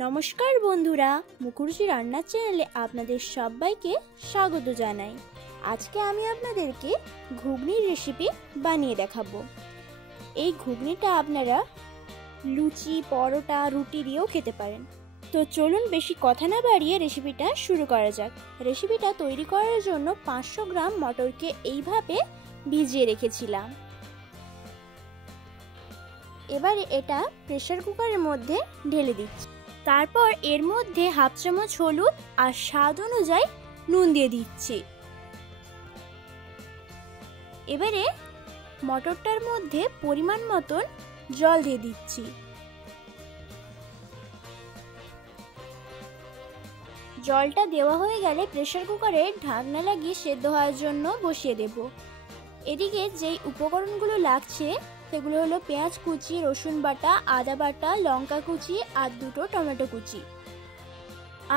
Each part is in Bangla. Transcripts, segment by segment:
নমস্কার বন্ধুরা, মুখুর্জি রান্নার চ্যানেলে আপনাদের সবাইকে স্বাগত জানাই। আজকে আমি আপনাদেরকে ঘুগনির রেসিপি বানিয়ে দেখাবো। এই ঘুগনিটা আপনারা লুচি, পরোটা, রুটি দিয়েও খেতে পারেন। তো চলুন বেশি কথা না বাড়িয়ে রেসিপিটা শুরু করা যাক। রেসিপিটা তৈরি করার জন্য 500 গ্রাম মটরকে এইভাবে ভিজিয়ে রেখেছিলাম। এবারে এটা প্রেসার কুকারের মধ্যে ঢেলে দিচ্ছি। তারপর এর মধ্যে হাফ চামচ হলুদ আর স্বাদ অনুযায়ী নুন দিয়ে দিচ্ছি। এবারে মটরটার মধ্যে পরিমাণ মতন জল দিয়ে দিচ্ছি। জলটা দেওয়া হয়ে গেলে প্রেসার কুকারে ঢাকনা লাগিয়ে সেদ্ধ হওয়ার জন্য বসিয়ে দেব। এদিকে যেই উপকরণগুলো লাগছে সেগুলো হলো পেঁয়াজ কুচি, রসুন বাটা, আদা বাটা, লঙ্কা কুচি আর 2টো টমেটো কুচি।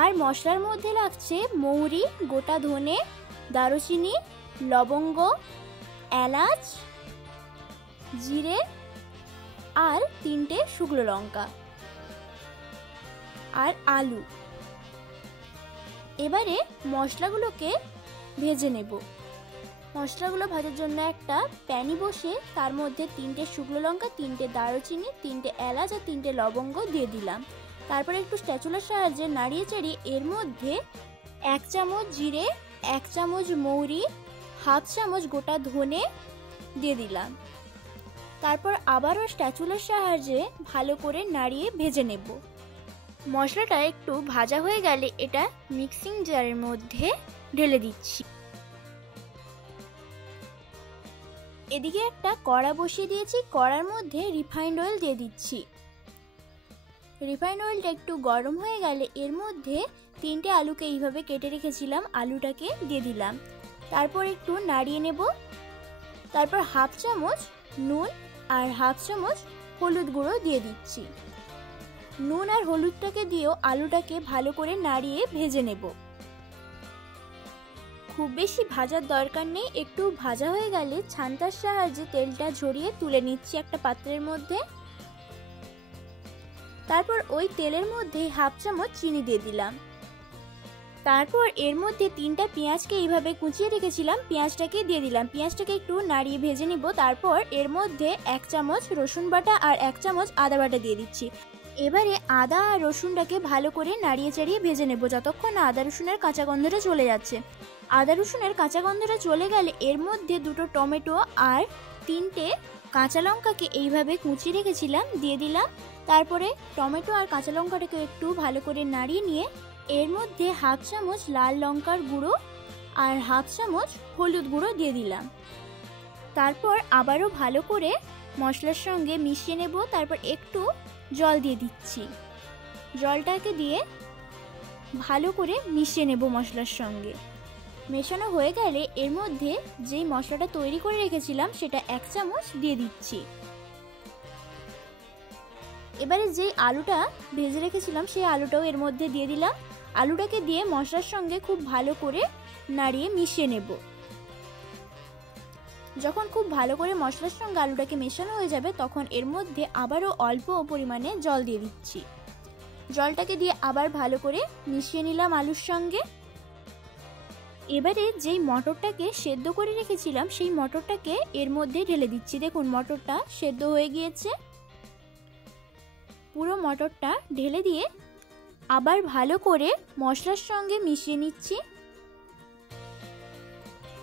আর মশলার মধ্যে লাগছে মৌরি, গোটা ধনে, দারুচিনি, লবঙ্গ, এলাচ, জিরে আর 3টে শুকনো লঙ্কা আর আলু। এবারে মশলাগুলোকে ভেজে নেব। মশলাগুলো ভাজার জন্য একটা প্যানি বসে তার মধ্যে 3টে শুকনো লঙ্কা, 3টে দারুচিনি, 3টে এলাচ আর 3টে লবঙ্গ দিয়ে দিলাম। তারপরে একটু স্প্যাচুলার সাহায্যে নাড়িয়ে চাড়িয়ে এর মধ্যে 1 চামচ জিরে, 1 চামচ মৌরি, হাফ চামচ গোটা ধনে দিয়ে দিলাম। তারপর আবারও স্প্যাচুলার সাহায্যে ভালো করে নাড়িয়ে ভেজে নেব। মশলাটা একটু ভাজা হয়ে গেলে এটা মিক্সিং জারের মধ্যে ঢেলে দিচ্ছি। এদিকে একটা কড়া বসিয়ে দিয়েছি। কড়ার মধ্যে রিফাইন্ড অয়েল দিয়ে দিচ্ছি। রিফাইন্ড অয়েলটা একটু গরম হয়ে গেলে এর মধ্যে 3টে আলুকে এইভাবে কেটে রেখেছিলাম, আলুটাকে দিয়ে দিলাম। তারপর একটু নাড়িয়ে নেব। তারপর হাফ চামচ নুন আর হাফ চামচ হলুদ গুঁড়ো দিয়ে দিচ্ছি। নুন আর হলুদটাকে দিয়েও আলুটাকে ভালো করে নাড়িয়ে ভেজে নেব। খুব বেশি ভাজার দরকার নেই। একটু ভাজা হয়ে গেলে ছান্তার সাহায্যে তেলটা ঝরিয়ে তুলে নিচ্ছি একটা পাত্রের মধ্যে। তারপর ওই তেলের মধ্যে হাফ চামচ চিনি দিয়ে দিলাম। তারপর এর মধ্যে 3টা পেঁয়াজকে এইভাবে কুচিয়ে রেখেছিলাম, পেঁয়াজটাকে দিয়ে দিলাম। পেঁয়াজটাকে একটু নাড়িয়ে ভেজে নিব। তারপর এর মধ্যে 1 চামচ রসুন বাটা আর 1 চামচ আদা বাটা দিয়ে দিচ্ছি। এবারে আদা আর রসুনটাকে ভালো করে নাড়িয়ে চাড়িয়ে ভেজে নেব যতক্ষণ না আদা রসুনের কাঁচা গন্ধটা চলে যাচ্ছে। আদা রসুনের কাঁচা গন্ধটা চলে গেলে এর মধ্যে 2টো টমেটো আর 3টে কাঁচা লঙ্কাকে এইভাবে কুচিয়ে রেখেছিলাম দিয়ে দিলাম। তারপরে টমেটো আর কাঁচা লঙ্কাটাকে একটু ভালো করে নাড়িয়ে নিয়ে এর মধ্যে হাফ চামচ লাল লঙ্কার গুঁড়ো আর হাফ চামচ হলুদ গুঁড়ো দিয়ে দিলাম। তারপর আবারও ভালো করে মশলার সঙ্গে মিশিয়ে নেব। তারপর একটু জল দিয়ে দিচ্ছি। জলটাকে দিয়ে ভালো করে মিশিয়ে নেব মশলার সঙ্গে। মেশানো হয়ে গেলে এর মধ্যে যেই মশলাটা তৈরি করে রেখেছিলাম সেটা 1 চামচ দিয়ে দিচ্ছি। এবারে যেই আলুটা ভেজে রেখেছিলাম সেই আলুটাও এর মধ্যে দিয়ে দিলাম। আলুটাকে দিয়ে মশলার সঙ্গে খুব ভালো করে নাড়িয়ে মিশিয়ে নেব। যখন খুব ভালো করে মশলার সঙ্গে আলুটাকে মেশানো হয়ে যাবে তখন এর মধ্যে আবারও অল্প পরিমাণে জল দিয়ে দিচ্ছি। জলটাকে দিয়ে আবার ভালো করে মিশিয়ে নিলাম আলুর সঙ্গে। এবারে যেই মটরটাকে সেদ্ধ করে রেখেছিলাম সেই মটরটাকে এর মধ্যে ঢেলে দিচ্ছি। দেখুন মটরটা সেদ্ধ হয়ে গিয়েছে। পুরো মটরটা ঢেলে দিয়ে আবার ভালো করে মশলার সঙ্গে মিশিয়ে নিচ্ছি।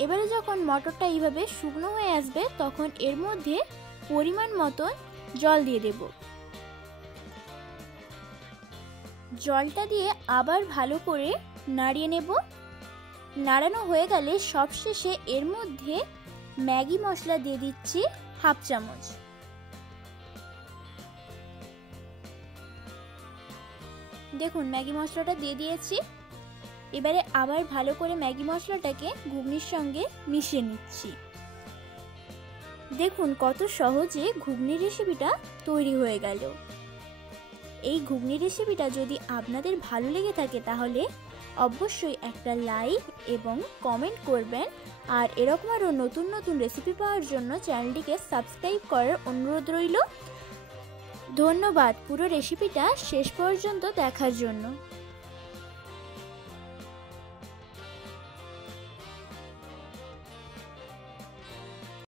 এবারে যখন মটরটা এইভাবে শুকনো হয়ে আসবে তখন এর মধ্যে পরিমাণ মতন জল দিয়ে দেব। জলটা দিয়ে আবার ভালো করে নাড়িয়ে নেব। নাড়ানো হয়ে গেলে সবশেষে এর মধ্যে ম্যাগি মশলা দিয়ে দিচ্ছি হাফ চামচ। দেখুন ম্যাগি মশলাটা দিয়ে দিয়েছি। এবারে আবার ভালো করে ম্যাগি মশলাটাকে ঘুগনির সঙ্গে মিশিয়ে নিচ্ছি। দেখুন কত সহজে ঘুগনি রেসিপিটা তৈরি হয়ে গেল। এই ঘুগনি রেসিপিটা যদি আপনাদের ভালো লেগে থাকে তাহলে অবশ্যই একটা লাইক এবং কমেন্ট করবেন। আর এরকম আরও নতুন নতুন রেসিপি পাওয়ার জন্য চ্যানেলটিকে সাবস্ক্রাইব করার অনুরোধ রইল। ধন্যবাদ পুরো রেসিপিটা শেষ পর্যন্ত দেখার জন্য।